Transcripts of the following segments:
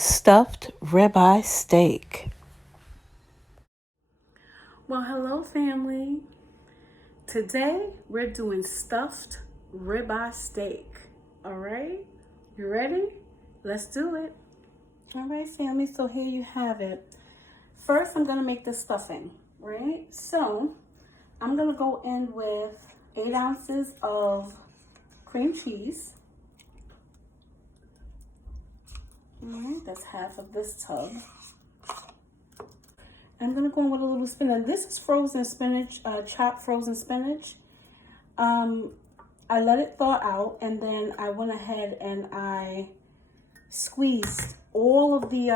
stuffed ribeye steak. Well, hello family. Today we're doing stuffed ribeye steak. All right, you ready? Let's do it. All right, family, so here you have it. First, I'm gonna make the stuffing, right? So I'm gonna go in with 8 ounces of cream cheese. All right, that's half of this tub. I'm gonna go in with a little spinach. This is frozen spinach, chopped frozen spinach. I let it thaw out, and then I went ahead and I squeezed all of the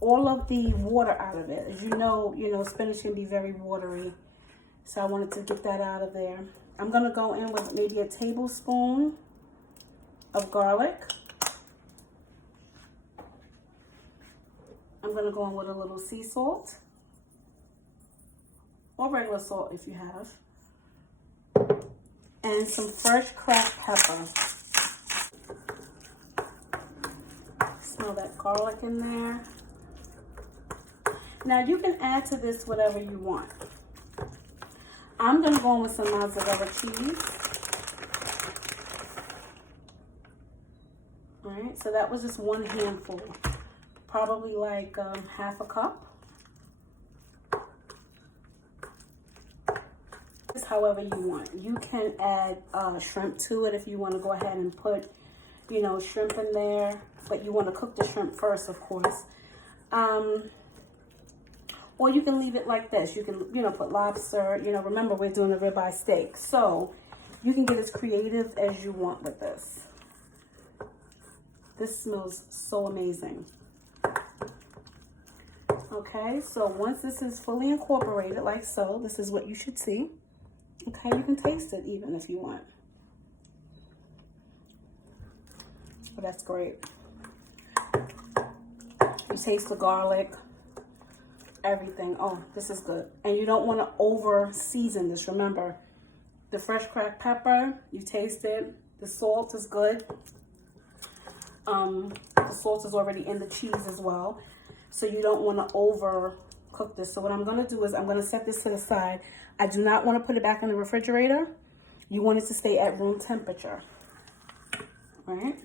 water out of it. As you know, spinach can be very watery, so I wanted to get that out of there. I'm gonna go in with maybe a tablespoon of garlic. I'm gonna go in with a little sea salt or regular salt if you have, and some fresh cracked pepper. Smell that garlic in there. Now you can add to this whatever you want. I'm gonna go in with some mozzarella cheese. All right, so that was just one handful, probably like half a cup. Just however you want. You can add shrimp to it if you want to go ahead and put, shrimp in there, but you want to cook the shrimp first, of course. Or you can leave it like this. You can, put lobster. Remember we're doing a ribeye steak, so you can get as creative as you want with this. This smells so amazing. Okay, so once this is fully incorporated like so, this is what you should see. Okay, you can taste it even if you want. But that's great. You taste the garlic, everything. Oh, this is good. And you don't want to over season this. Remember, the fresh cracked pepper, you taste it. The salt is good. The salt is already in the cheese as well. So you don't want to over cook this. So what I'm going to do is I'm going to set this to the side. I do not want to put it back in the refrigerator. You want it to stay at room temperature. All right.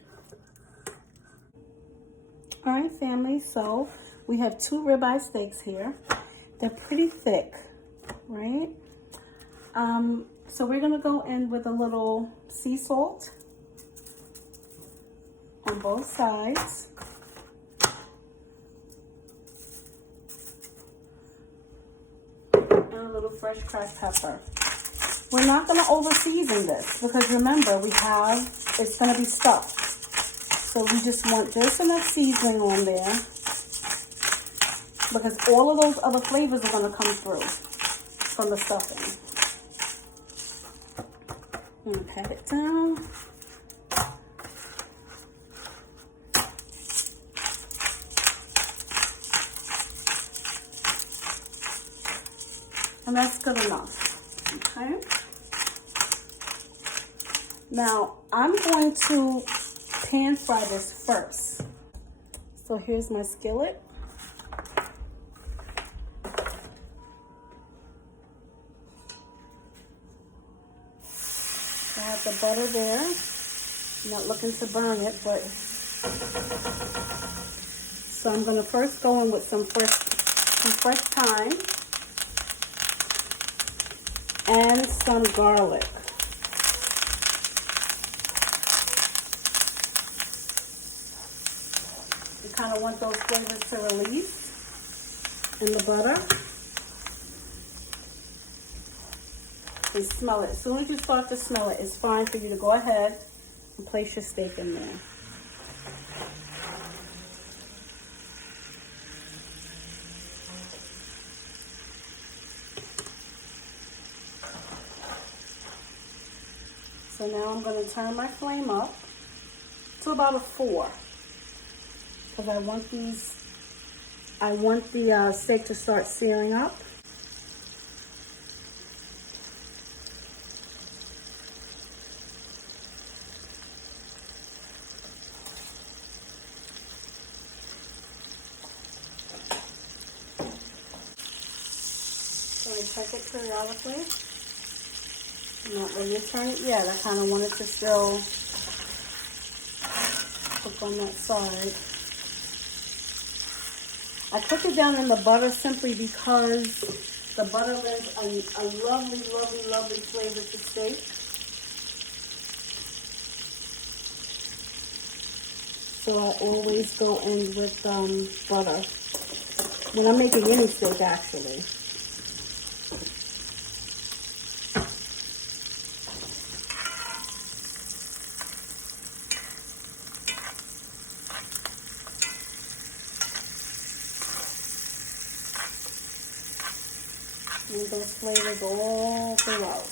All right, family. So we have 2 ribeye steaks here. They're pretty thick, right? So we're going to go in with a little sea salt on both sides. And a little fresh cracked pepper. We're not going to over season this because remember it's going to be stuffed. So we just want just enough seasoning on there because all of those other flavors are going to come through from the stuffing. I'm going to pat it down. And that's good enough, okay? Now, I'm going to pan fry this first. So here's my skillet. I have the butter there. I'm not looking to burn it, but... So I'm gonna first go in with some fresh thyme and some garlic. You kind of want those flavors to release in the butter. And smell it. As soon as you start to smell it, it's fine for you to go ahead and place your steak in there. So now I'm going to turn my flame up to about a 4 because I want the steak to start searing up. So I check it periodically. I'm not ready to turn it yet. I kind of want it to still cook on that side. I cook it down in the butter simply because the butter lends a lovely, lovely, lovely flavor to steak. So I always go in with butter. When I'm making any steak, actually. And those flavors all throughout.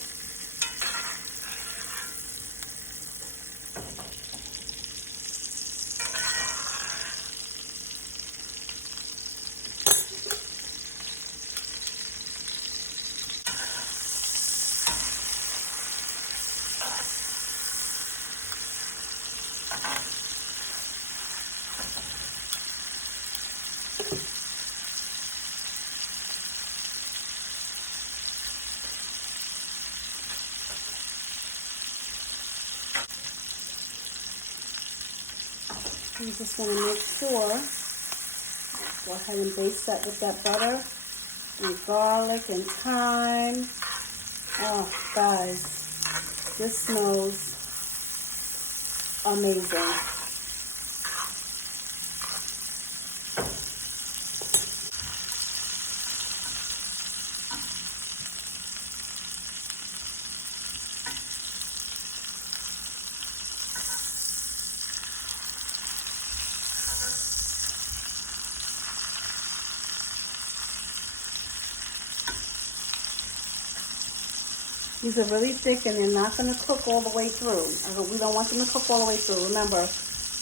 You just want to make sure, go ahead and baste that with that butter and garlic and thyme. Oh, guys, this smells amazing. These are really thick and they're not going to cook all the way through. We don't want them to cook all the way through. Remember,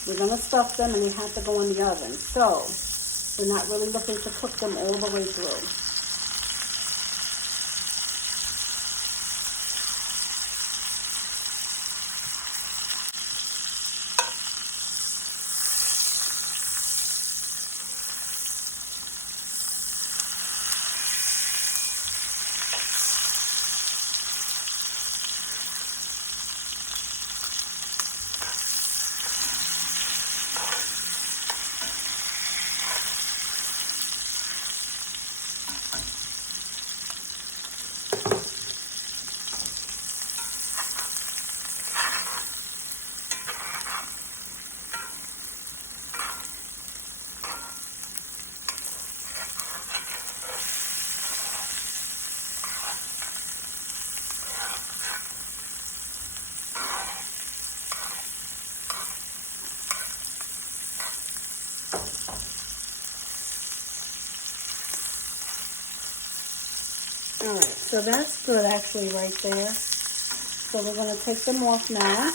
we're going to stuff them and they have to go in the oven. So, we're not really looking to cook them all the way through. Alright, so that's good actually right there. So we're going to take them off now.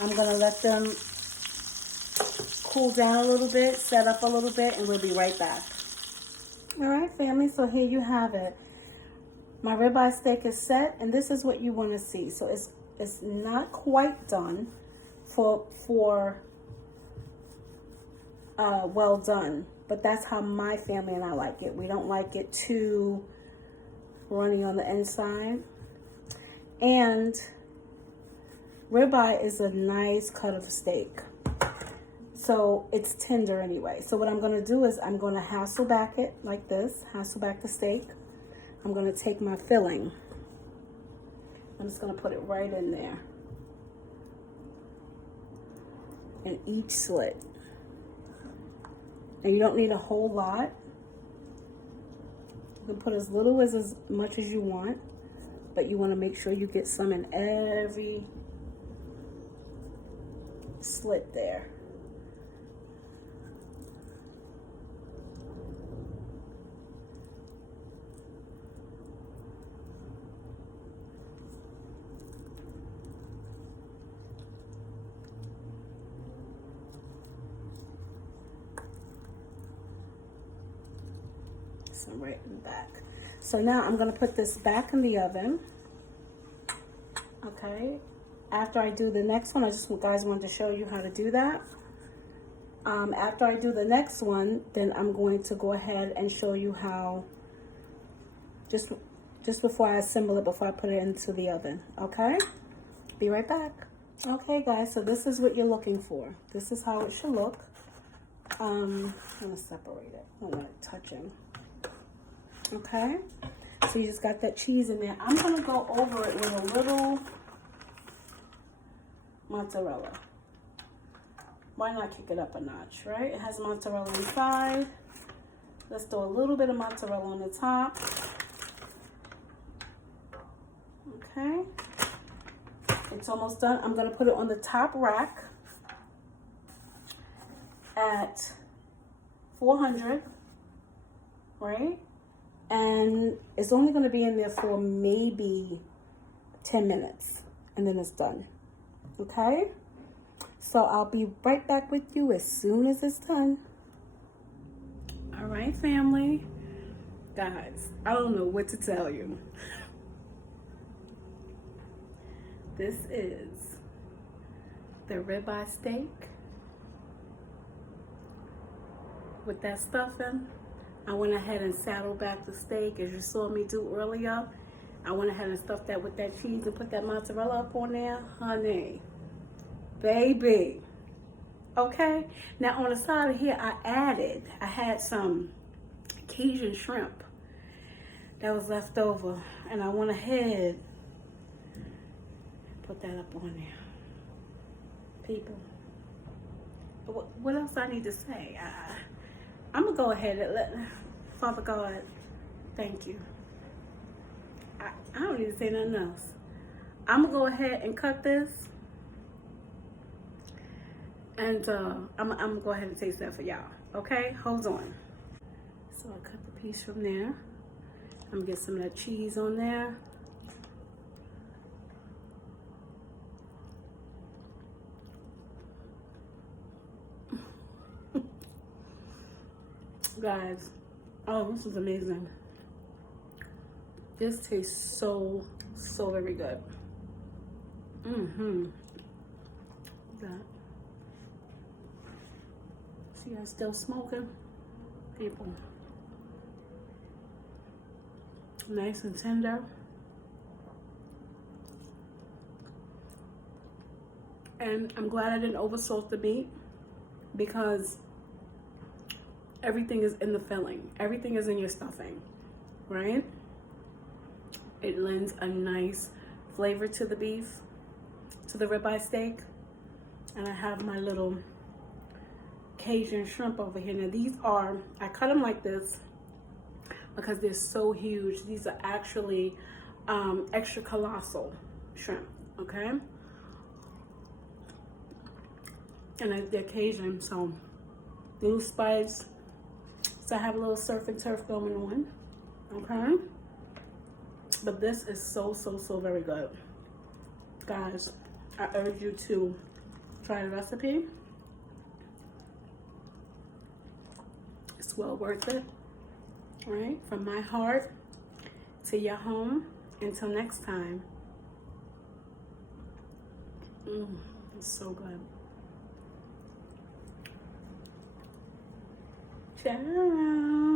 I'm going to let them cool down a little bit, set up a little bit, and we'll be right back. Alright, family, so here you have it. My ribeye steak is set, and this is what you want to see. So it's not quite done for well done. But that's how my family and I like it. We don't like it too runny on the inside. And ribeye is a nice cut of steak. So it's tender anyway. So what I'm going to do is I'm going to hasselback it like this. Hasselback the steak. I'm going to take my filling. I'm just going to put it right in there. In each slit. And you don't need a whole lot. You can put as little as much as you want, but you want to make sure you get some in every slit there. Some right in the back. So now I'm going to put this back in the oven. Okay. After I do the next one, I just guys wanted to show you how to do that. After I do the next one, then I'm going to go ahead and show you how just before I assemble it, before I put it into the oven. Okay, be right back. Okay guys, so this is what you're looking for. This is how it should look. I'm gonna separate it. I don't want it touching. Okay, so you just got that cheese in there. I'm gonna go over it with a little mozzarella. Why not kick it up a notch, right? It has mozzarella inside. Let's throw a little bit of mozzarella on the top. Okay, it's almost done. I'm gonna put it on the top rack at 400, right? And it's only gonna be in there for maybe 10 minutes and then it's done, okay? So I'll be right back with you as soon as it's done. All right, family. Guys, I don't know what to tell you. This is the ribeye steak with that stuffing. I went ahead and saddled back the steak as you saw me do earlier. I went ahead and stuffed that with that cheese and put that mozzarella up on there. Honey, baby. Okay, now on the side of here, I had some Cajun shrimp that was left over, and I went ahead and put that up on there. People, what else I need to say? I'm gonna go ahead and let Father God, thank you. I don't need to say nothing else. I'm gonna go ahead and cut this. And I'm gonna go ahead and taste that for y'all. Okay, hold on. So I cut the piece from there. I'm gonna get some of that cheese on there. Guys, oh, this is amazing. This tastes so very good. That. See, I'm still smoking, people. Nice and tender. And I'm glad I didn't oversalt the meat because everything is in the filling. Everything is in your stuffing, right? It lends a nice flavor to the beef, to the ribeye steak. And I have my little Cajun shrimp over here. Now these are, I cut them like this because they're so huge. These are actually extra colossal shrimp, okay? And they're Cajun, so a little spice. So I have a little surf and turf going on, okay? But this is so very good. Guys, I urge you to try the recipe. It's well worth it, all right? From my heart to your home. Until next time. It's so good. Ciao.